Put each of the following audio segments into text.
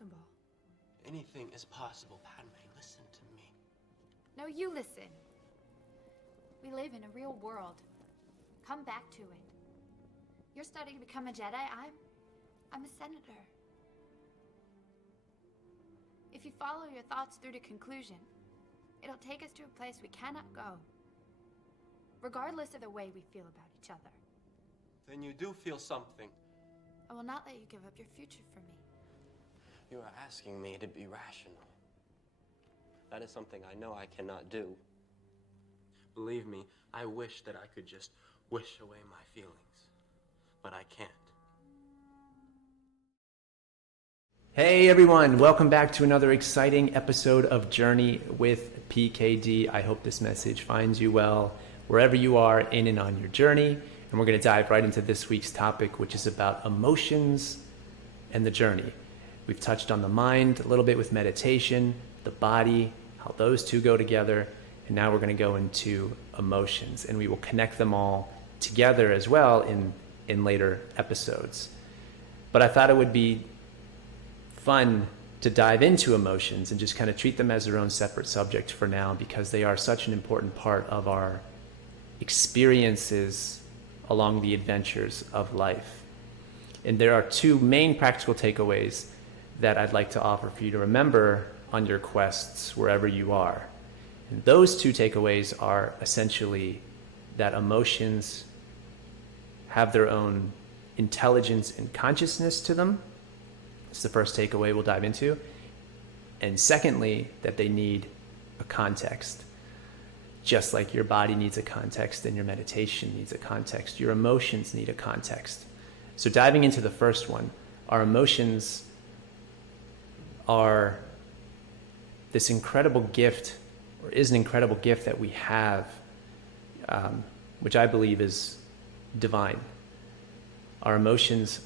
impossible. Anything is possible, Padme. Listen to me. No, you listen. We live in a real world. Come back to it. You're studying to become a Jedi. I'm a senator. If you follow your thoughts through to conclusion, it'll take us to a place we cannot go, regardless of the way we feel about each other. Then you do feel something. I will not let you give up your future for me. You are asking me to be rational. That is something I know I cannot do. Believe me, I wish that I could just wish away my feelings, but I can't. Hey everyone, welcome back to another exciting episode of Journey with PKD. I hope this message finds you well wherever you are in and on your journey. And we're going to dive right into this week's topic, which is about emotions and the journey. We've touched on the mind a little bit with meditation, the body, how those two go together. And now we're going to go into emotions, and we will connect them all together as well in later episodes. But I thought it would be fun to dive into emotions and just kind of treat them as their own separate subject for now, because they are such an important part of our experiences along the adventures of life. And there are two main practical takeaways that I'd like to offer for you to remember on your quests wherever you are. And those two takeaways are essentially that emotions have their own intelligence and consciousness to them. It's the first takeaway we'll dive into. And secondly, that they need a context. Just like your body needs a context and your meditation needs a context, your emotions need a context. So diving into the first one, our emotions are this incredible gift, or is an incredible gift that we have, which I believe is divine. Our emotions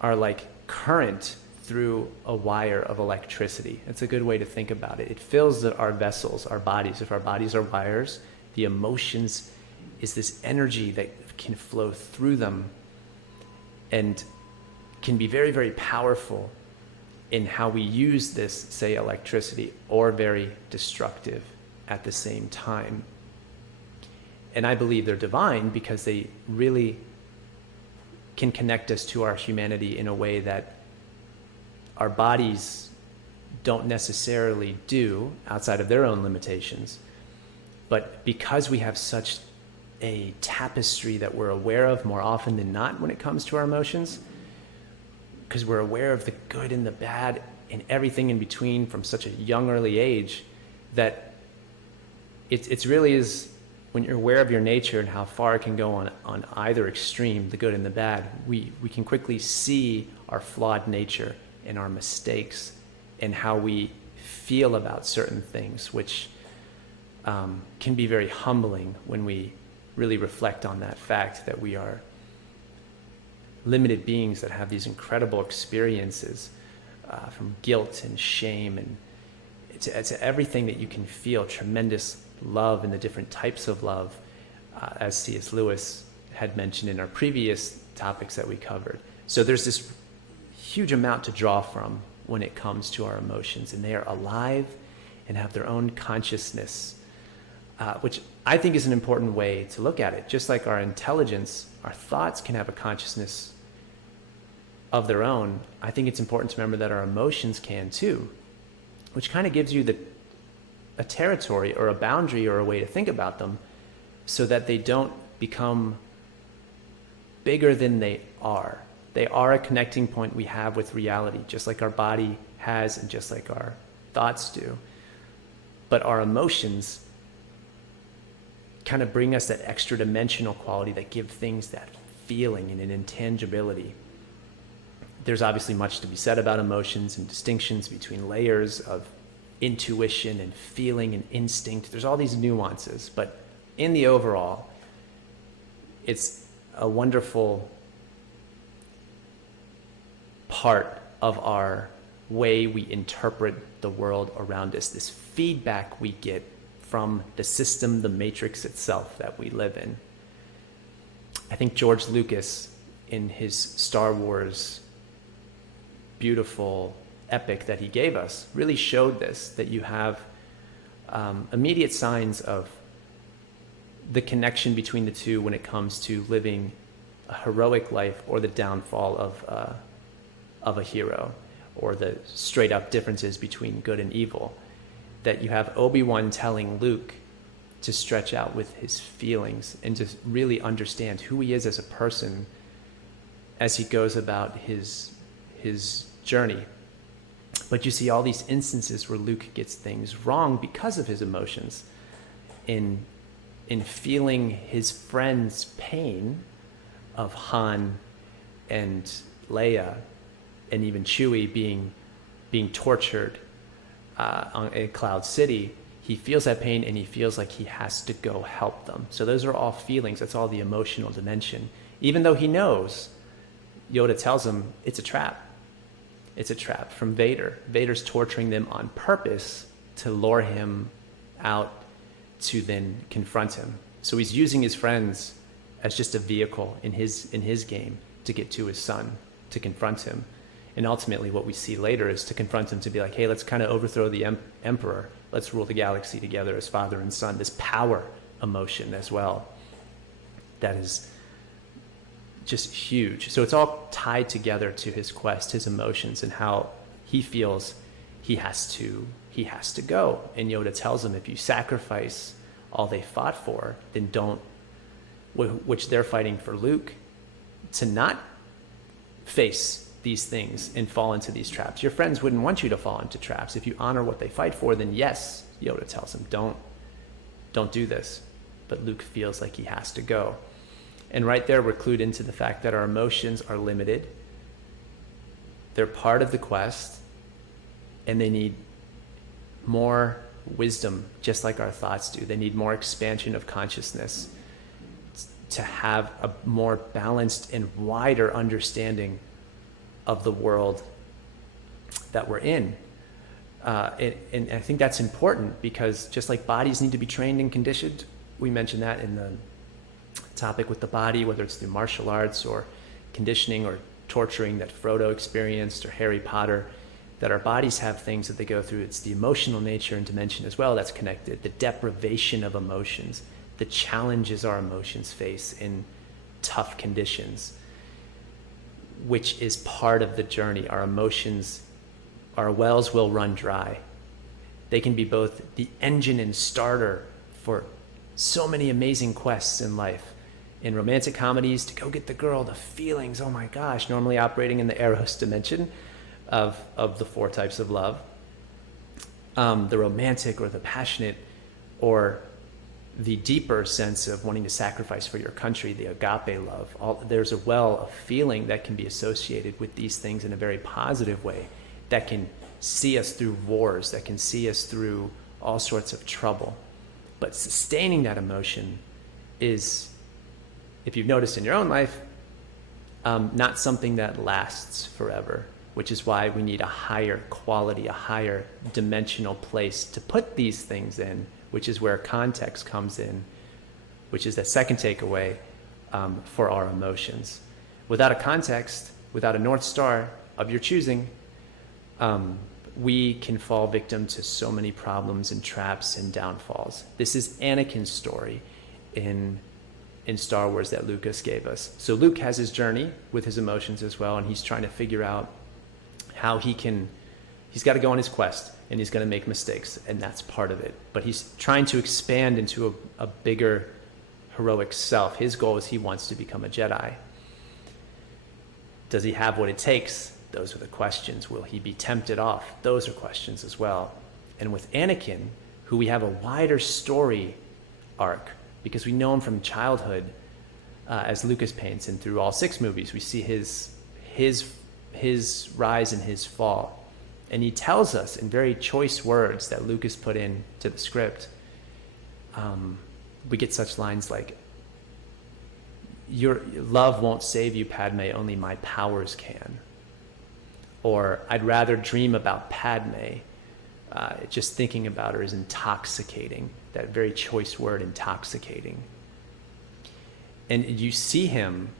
are like current through a wire of electricity. It's a good way to think about it. It fills our vessels, our bodies. If our bodies are wires, the emotions is this energy that can flow through them and can be very, very powerful in how we use this, say, electricity, or very destructive at the same time. And I believe they're divine because they really can connect us to our humanity in a way that our bodies don't necessarily do outside of their own limitations. But because we have such a tapestry that we're aware of more often than not when it comes to our emotions, because we're aware of the good and the bad and everything in between from such a young, early age, that it's really is, when you're aware of your nature and how far it can go on either extreme, the good and the bad, we can quickly see our flawed nature and our mistakes and how we feel about certain things, which can be very humbling when we really reflect on that fact that we are limited beings that have these incredible experiences, from guilt and shame and to everything that you can feel, tremendous love and the different types of love, as C.S. Lewis had mentioned in our previous topics that we covered. So there's this huge amount to draw from when it comes to our emotions, and they are alive and have their own consciousness, which I think is an important way to look at it. Just like our intelligence, our thoughts can have a consciousness of their own. I think it's important to remember that our emotions can too, which kind of gives you a territory or a boundary or a way to think about them so that they don't become bigger than they are. They are a connecting point we have with reality, just like our body has and just like our thoughts do. But our emotions kind of bring us that extra dimensional quality that give things that feeling and an intangibility. There's obviously much to be said about emotions and distinctions between layers of intuition and feeling and instinct. There's all these nuances, but in the overall, it's a wonderful part of our way we interpret the world around us, this feedback we get from the system, the matrix itself that we live in. I think George Lucas, in his Star Wars beautiful epic that he gave us really showed this, that you have immediate signs of the connection between the two when it comes to living a heroic life or the downfall of a hero, or the straight up differences between good and evil. That you have Obi-Wan telling Luke to stretch out with his feelings and to really understand who he is as a person as he goes about his journey. But you see all these instances where Luke gets things wrong because of his emotions. In feeling his friend's pain of Han and Leia and even Chewie being tortured in Cloud City, he feels that pain and he feels like he has to go help them. So those are all feelings. That's all the emotional dimension. Even though he knows, Yoda tells him it's a trap. It's a trap from Vader. Vader's torturing them on purpose to lure him out to then confront him. So he's using his friends as just a vehicle in his game to get to his son, to confront him. And ultimately what we see later is to confront him, to be like, hey, let's kind of overthrow the emperor. Let's rule the galaxy together as father and son. This power emotion as well. That is just huge. So it's all tied together to his quest, his emotions, and how he feels he has to go. And Yoda tells him, if you sacrifice all they fought for, then don't, which they're fighting for Luke, to not face these things and fall into these traps. Your friends wouldn't want you to fall into traps. If you honor what they fight for, then yes, Yoda tells him, don't do this. But Luke feels like he has to go. And right there, we're clued into the fact that our emotions are limited. They're part of the quest, and they need more wisdom, just like our thoughts do. They need more expansion of consciousness to have a more balanced and wider understanding of the world that we're in. And I think that's important, because just like bodies need to be trained and conditioned, we mentioned that in the topic with the body, whether it's through martial arts or conditioning or torturing that Frodo experienced, or Harry Potter, that our bodies have things that they go through. It's the emotional nature and dimension as well that's connected, the deprivation of emotions, the challenges our emotions face in tough conditions, which is part of the journey. Our emotions, our wells will run dry. They can be both the engine and starter for so many amazing quests in life. In romantic comedies, to go get the girl, the feelings, oh my gosh, normally operating in the Eros dimension of the four types of love. The romantic or the passionate, or the deeper sense of wanting to sacrifice for your country, the agape love. There's a well of feeling that can be associated with these things in a very positive way, that can see us through wars, that can see us through all sorts of trouble. But sustaining that emotion is, if you've noticed in your own life, not something that lasts forever, which is why we need a higher quality, a higher dimensional place to put these things in, which is where context comes in, which is the second takeaway for our emotions. Without a context, without a North Star of your choosing, we can fall victim to so many problems and traps and downfalls. This is Anakin's story in Star Wars that Lucas gave us. So Luke has his journey with his emotions as well, and he's trying to figure out how he's got to go on his quest, and he's going to make mistakes, and that's part of it. But he's trying to expand into a bigger heroic self. His goal is he wants to become a Jedi. Does he have what it takes? Those are the questions. Will he be tempted off? Those are questions as well. And with Anakin, who we have a wider story arc, because we know him from childhood, as Lucas paints, and through all 6 movies, we see his rise and his fall. And he tells us in very choice words that Lucas put into the script. We get such lines like, "Your love won't save you, Padme, only my powers can." Or, "I'd rather dream about Padme. Just thinking about her is intoxicating." That very choice word, intoxicating. And you see him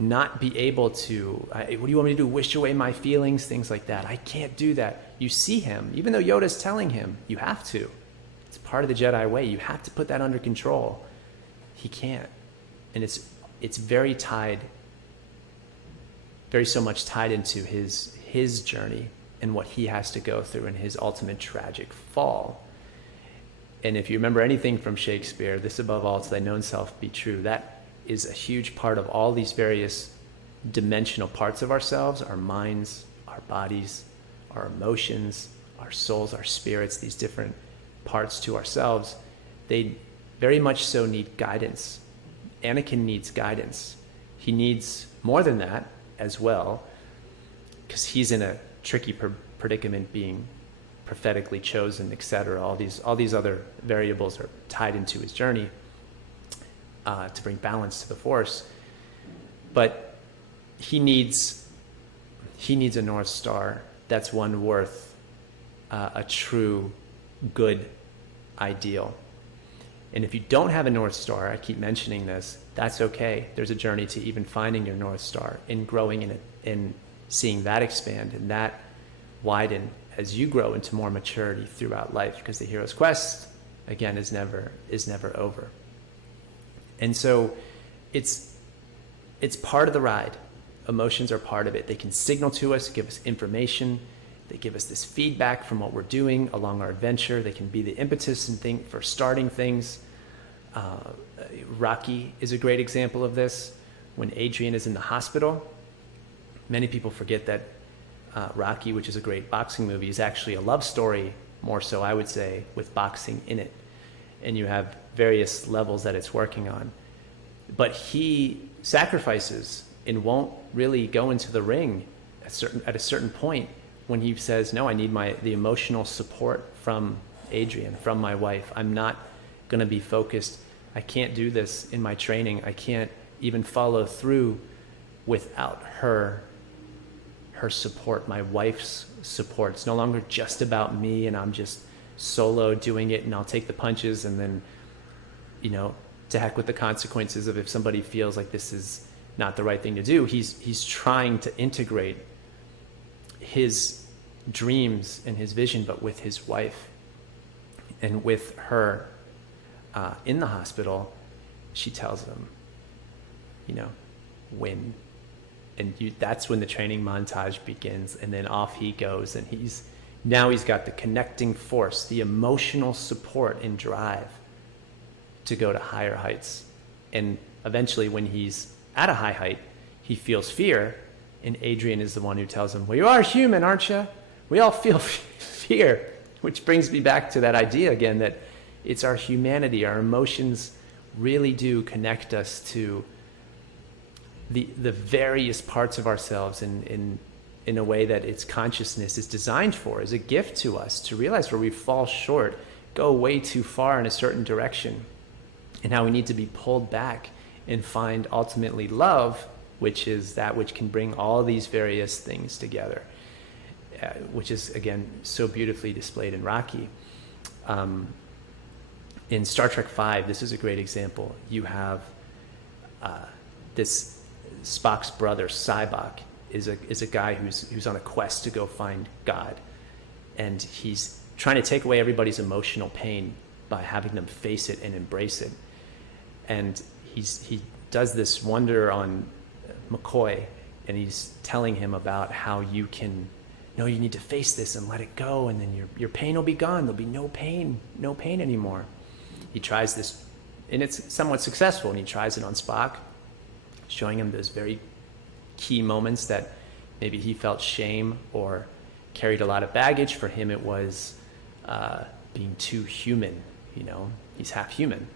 not be able to, what do you want me to do? Wish away my feelings, things like that. I can't do that. You see him, even though Yoda's telling him, you have to. It's part of the Jedi way. You have to put that under control. He can't. And it's very tied, very so much tied into his journey and what he has to go through and his ultimate tragic fall. And if you remember anything from Shakespeare, this above all to thy known self be true, that is a huge part of all these various dimensional parts of ourselves, our minds, our bodies, our emotions, our souls, our spirits, these different parts to ourselves. They very much so need guidance. Anakin needs guidance. He needs more than that as well, because he's in a tricky predicament, being prophetically chosen, etc. All these other variables are tied into his journey to bring balance to the Force. But he needs a North Star that's one worth a true good ideal. And if you don't have a North Star, I keep mentioning this, that's okay. There's a journey to even finding your North Star and growing in it and seeing that expand and that widen as you grow into more maturity throughout life, because the hero's quest, again, is never over. And so it's part of the ride. Emotions are part of it. They can signal to us, give us information. They give us this feedback from what we're doing along our adventure. They can be the impetus and thing for starting things. Rocky is a great example of this. When Adrian is in the hospital, many people forget that Rocky, which is a great boxing movie, is actually a love story, more so I would say, with boxing in it. And you have various levels that it's working on. But he sacrifices and won't really go into the ring at a certain point when he says, no, I need the emotional support from Adrian, from my wife. I'm not going to be focused. I can't do this in my training. I can't even follow through without her support, my wife's support. It's no longer just about me and I'm just solo doing it and I'll take the punches and then, to heck with the consequences of if somebody feels like this is not the right thing to do. He's trying to integrate his dreams and his vision, but with his wife and with her in the hospital. She tells him, win. And that's when the training montage begins, and then off he goes, and he's got the connecting force, the emotional support and drive to go to higher heights. And eventually when he's at a high height, he feels fear, and Adrian is the one who tells him, well, you are human, aren't you? We all feel fear, which brings me back to that idea again, that it's our humanity, our emotions really do connect us to the various parts of ourselves in a way that its consciousness is designed for, as a gift to us, to realize where we fall short, go way too far in a certain direction, and how we need to be pulled back and find ultimately love, which is that which can bring all these various things together, which is, again, so beautifully displayed in Rocky. In Star Trek V, this is a great example. You have this Spock's brother, Sybok, is a guy who's on a quest to go find God, and he's trying to take away everybody's emotional pain by having them face it and embrace it. And he does this wonder on McCoy, and he's telling him about how you need to face this and let it go, and then your pain will be gone. There'll be no pain anymore. He tries this, and it's somewhat successful, and he tries it on Spock, showing him those very key moments that maybe he felt shame or carried a lot of baggage. For him, it was being too human. He's half human,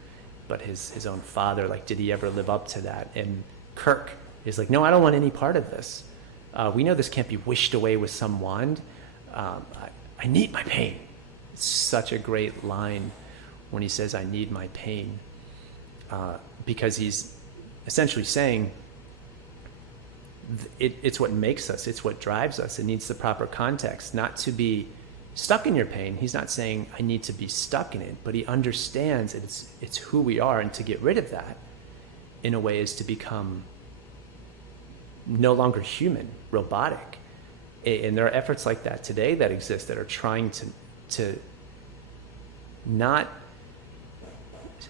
but his own father, did he ever live up to that? And Kirk is like, no, I don't want any part of this. We know this can't be wished away with some wand. I need my pain. It's such a great line when he says, I need my pain, because he's essentially saying it's what makes us, it's what drives us. It needs the proper context, not to be stuck in your pain. He's not saying I need to be stuck in it, but he understands it's who we are, and to get rid of that in a way is to become no longer human, robotic. And there are efforts like that today that exist that are trying to not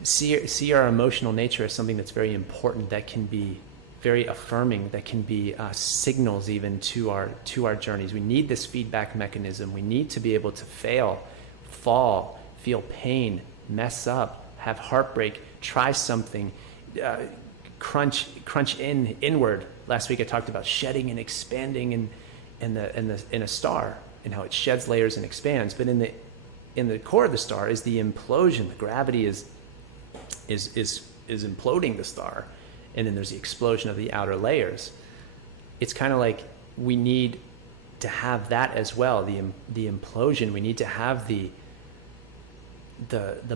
see our emotional nature as something that's very important, that can be very affirming, that can be signals even to our journeys. We need this feedback mechanism. We need to be able to fail, fall, feel pain, mess up, have heartbreak, try something, crunch inward. Last week I talked about shedding and expanding in a star, and how it sheds layers and expands. But in the core of the star is the implosion. The gravity is imploding the star, and then there's the explosion of the outer layers. It's kind of like we need to have that as well, the implosion. We need to have the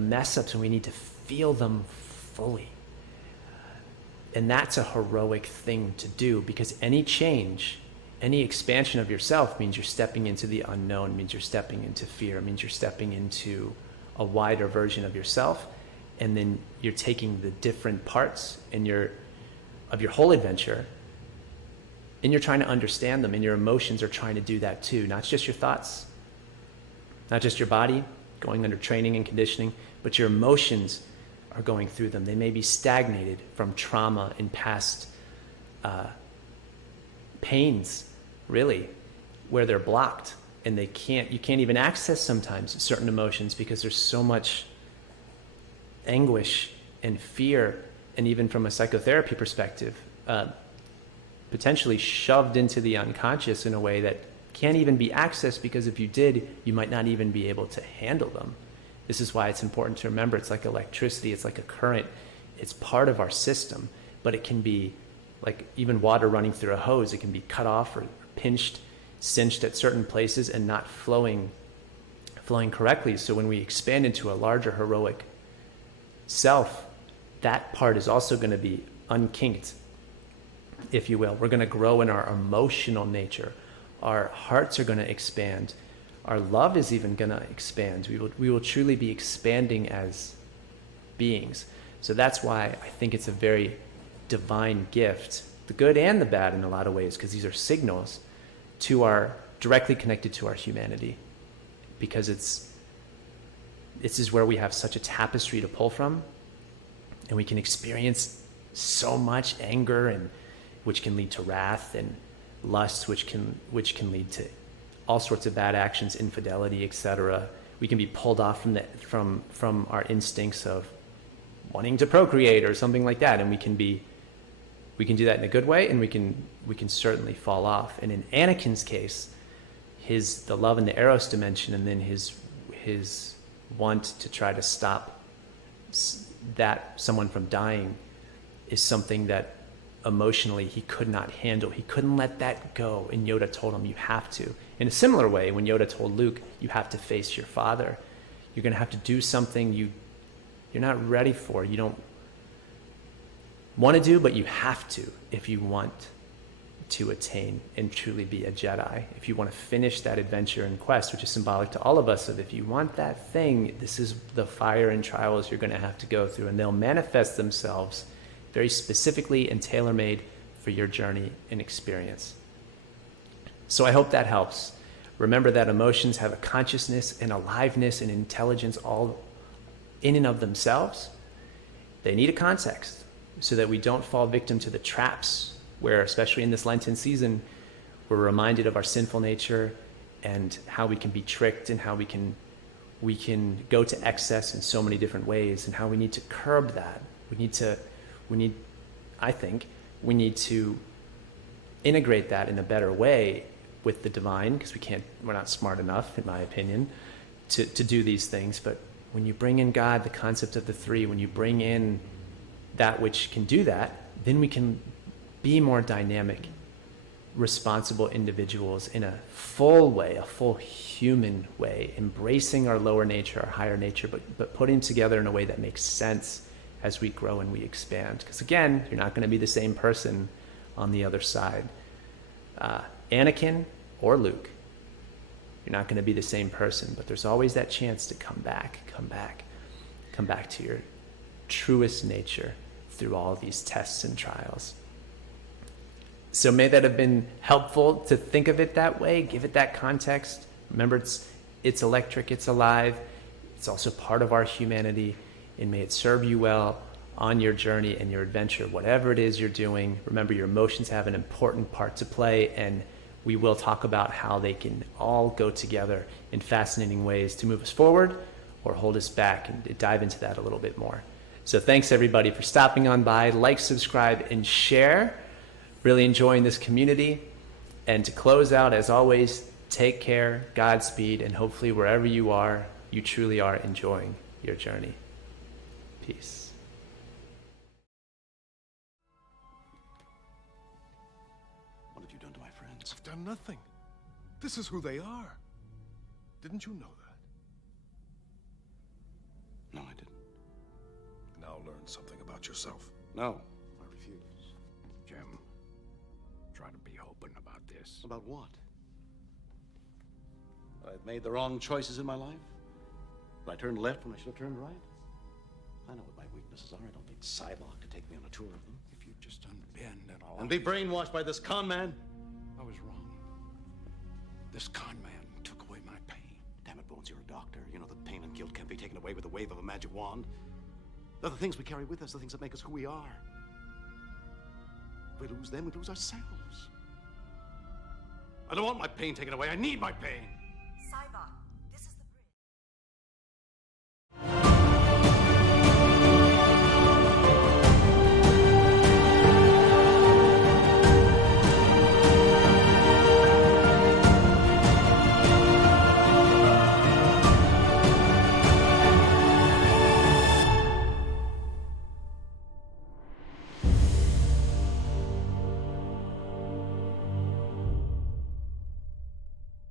mess ups, and we need to feel them fully. And that's a heroic thing to do, because any change, any expansion of yourself means you're stepping into the unknown, means you're stepping into fear, means you're stepping into a wider version of yourself. And then you're taking the different parts of your whole adventure, and you're trying to understand them, and your emotions are trying to do that too. Not just your thoughts, not just your body going under training and conditioning, but your emotions are going through them. They may be stagnated from trauma and past pains, really, where they're blocked, and you can't even access sometimes certain emotions because there's so much anguish and fear, and even from a psychotherapy perspective, potentially shoved into the unconscious in a way that can't even be accessed, because if you did, you might not even be able to handle them. This is why it's important to remember it's like electricity, it's like a current, it's part of our system, but it can be like even water running through a hose. It can be cut off or pinched, cinched at certain places and not flowing correctly. So when we expand into a larger heroic self, that part is also going to be unkinked, if you will. We're going to grow in our emotional nature. Our hearts are going to expand. Our love is even going to expand. We will truly be expanding as beings. So that's why I think it's a very divine gift, the good and the bad in a lot of ways, because these are signals directly connected to our humanity, because this is where we have such a tapestry to pull from, and we can experience so much anger, and which can lead to wrath, and lust, which can lead to all sorts of bad actions, infidelity, etc. We can be pulled off from our instincts of wanting to procreate or something like that, and we can do that in a good way, and we can certainly fall off. And in Anakin's case, the love in the Eros dimension, and then his want to try to stop someone from dying, is something that emotionally he could not handle. He couldn't let that go, and Yoda told him, you have to. In a similar way, when Yoda told Luke, you have to face your father. You're going to have to do something you're not ready for. You don't want to do, but you have to if you want to attain and truly be a Jedi. If you want to finish that adventure and quest, which is symbolic to all of us, of if you want that thing, this is the fire and trials you're going to have to go through, and they'll manifest themselves very specifically and tailor-made for your journey and experience. So I hope that helps. Remember that emotions have a consciousness and aliveness and intelligence all in and of themselves. They need a context so that we don't fall victim to the traps where, especially in this Lenten season, we're reminded of our sinful nature and how we can be tricked, and how we can go to excess in so many different ways, and how we need to curb that. I think we need to integrate that in a better way with the divine, because we're not smart enough, in my opinion, to do these things. But when you bring in God, the concept of the three, when you bring in that which can do that, then we can be more dynamic, responsible individuals in a full way, a full human way, embracing our lower nature, our higher nature, but putting together in a way that makes sense as we grow and we expand. Because again, you're not going to be the same person on the other side. Anakin or Luke, you're not going to be the same person, but there's always that chance to come back to your truest nature through all of these tests and trials. So may that have been helpful to think of it that way, give it that context. Remember, it's electric, it's alive, it's also part of our humanity, and may it serve you well on your journey and your adventure, whatever it is you're doing. Remember, your emotions have an important part to play, and we will talk about how they can all go together in fascinating ways to move us forward or hold us back, and dive into that a little bit more. So thanks everybody for stopping on by. Like, subscribe, and share. Really enjoying this community. And to close out, as always, take care, Godspeed, and hopefully wherever you are, you truly are enjoying your journey. Peace. What have you done to my friends? I've done nothing. This is who they are. Didn't you know that? No, I didn't. Now learn something about yourself. No, I refuse. Jim, try to be open about this. About what? That I've made the wrong choices in my life? That I turned left when I should have turned right? I know what my weaknesses are. I don't need Psylocke to take me on a tour of them. If you'd just unbend and all. And be brainwashed by this con man? I was wrong. This con man took away my pain. Damn it, Bones, you're a doctor. You know that pain and guilt can't be taken away with the wave of a magic wand. They're the things we carry with us, the things that make us who we are. If we lose them, we lose ourselves. I don't want my pain taken away. I need my pain.